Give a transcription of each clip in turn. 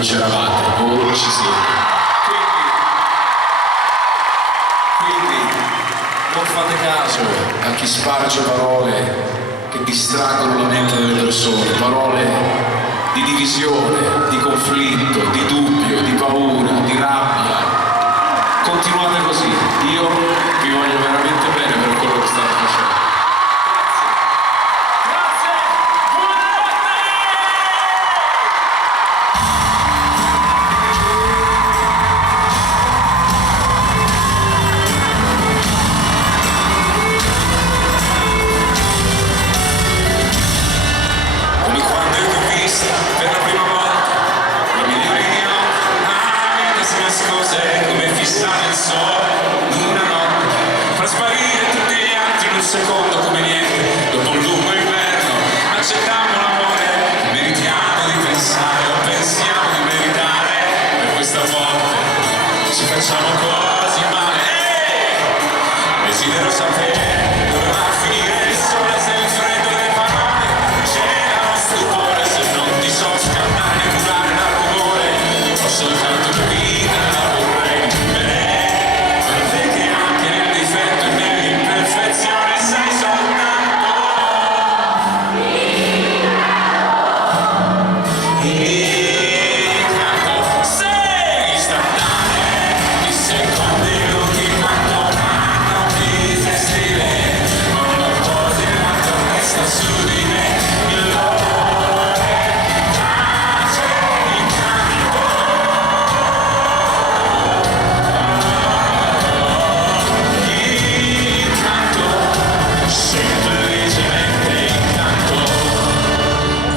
non c'eravate, o non ci siete. Quindi non fate caso a chi sparge parole che distraggono la mente delle persone, parole di divisione, di conflitto, di dubbio, di paura, di rabbia. Continuate così, io vi voglio veramente bene per quello che state facendo. Grazie, buonanotte! Come quando io vista per la prima volta, la migliore io, si nascose come fissare il sole in una notte, far sparire tutti gli altri in un secondo come niente, dopo un lungo inverno, accettiamo l'amore, meritiamo di pensare o pensiamo di meritare, per questa volta ci facciamo così male. Desidero sapere dove va a finire il sole se il freddo delle parole c'era lo stupore, se non ti so scaldare né curare dal rumore, ho soltanto una vita, la vorrei vivere, per te che anche nel difetto e nell'imperfezione sei soltanto incanto, sei istantanea, di secondi lunghi quanto l'hanno vita stile, mondo così quanto resta su di me, il dolore, pace, incanto, semplicemente incanto.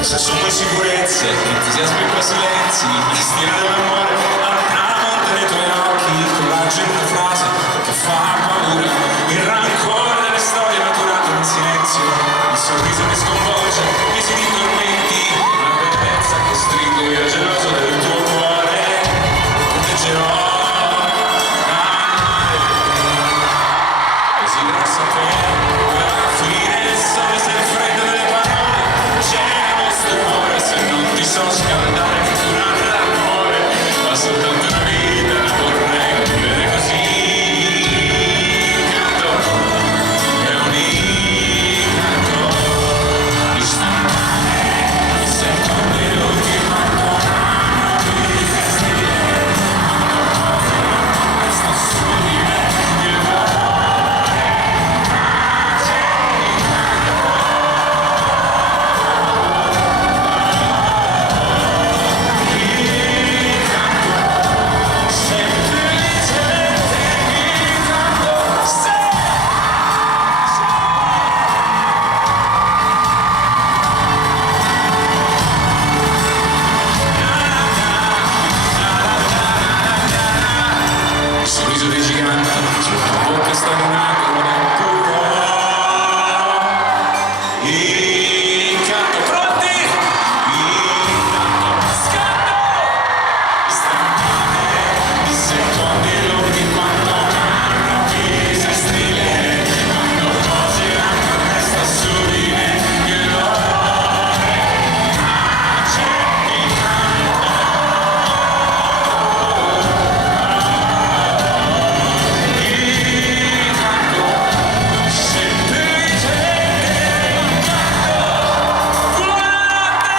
Se sono insicurezze, entusiasmo e quasi silenzi, la stirare dell'amore, al tramonto dei tuoi occhi, coraggio in una frase che fa paura, il rancore delle storie maturato in silenzio, il sorriso che sconvolge, i seni tormenti, la bellezza che stringo io geloso del tuo cuore, proteggerò dal male. Desidero sapere dove va a finire il sole se il freddo delle parole c'era lo stupore, se non ti so scaldare né curare l'amore, ma soltanto una vita la vorrei vivere così. Incanto, è un incanto istantaneo, secondi lunghi quanto l'hanno vita stile, quando cose non resta su di me, il dolore, pace, il sorriso dei giganti, sulla tua bocca sta in un angolo del tuo incanto, pronti? Intanto, scatto! Istantanee, i secondi lunghi quanto hanno vita stile, quando cose hanno resta su di me, il dolore, pace, incanto. Semplicemente incanto. Buonanotte!